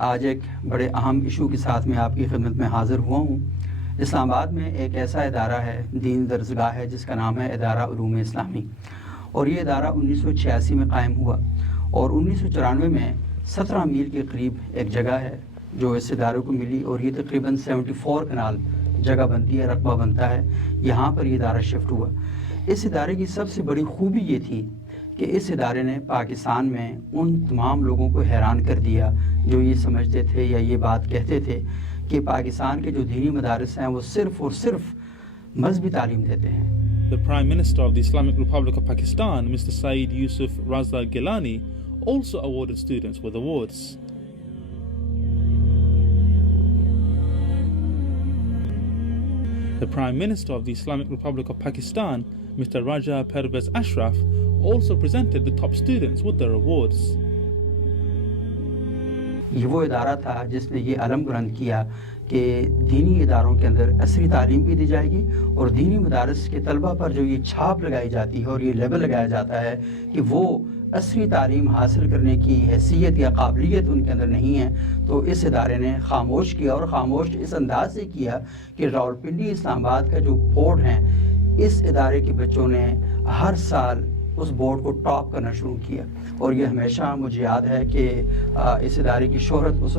आज एक बड़े अहम इशू के साथ मैं आपकी खिदमत में हाज़िर हुआ हूँ। इस्लामाबाद में एक ऐसा इदारा है, दीन दरसगाह है, जिसका नाम है ادارہ علوم اسلامی, और ये इदारा 1986 में कायम हुआ और 1994 में 17 मील के करीब एक जगह है जो इस इदारे को मिली, और ये तकरीबन 74 कनाल जगह बनती है, रकबा बनता है। यहाँ पर ये इदारा शिफ्ट हुआ। इस इदारे की सबसे बड़ी खूबी ये थी कि इस इदारे ने पाकिस्तान में उन तमाम लोगों को हैरान कर दिया जो ये समझते थे या ये बात कहते थे कि पाकिस्तान के जो दीनी मदारिस हैं वो सिर्फ़ और सिर्फ मजहबी तालीम देते हैं। The Prime Minister of the Islamic Republic of Pakistan, Mr. Saeed Yusuf Raza Gilani, also awarded students with awards. The Prime Minister of the Islamic Republic of Pakistan, Mr. Raja Pervez Ashraf, also presented the top students with their awards. ये वो इदारा था जिसने ये अलम बुलंद किया कि दीनी इदारों के अंदर असरी तालीम भी दी जाएगी और दीनी मदारस के तलबा पर जो ये छाप लगाई जाती है और ये लेबल लगाया जाता है कि वो असरी तालीम हासिल करने की हैसियत या काबिलियत उनके अंदर नहीं है, तो इस इदारे ने खामोश किया, और ख़ामोश इस अंदाज से किया कि रावलपिंडी इस्लामाबाद का जो बोर्ड हैं, इस इदारे के बच्चों ने हर साल उस बोर्ड को टॉप करना शुरू किया। और ये हमेशा मुझे याद है कि इस इदारे की शोहरत उस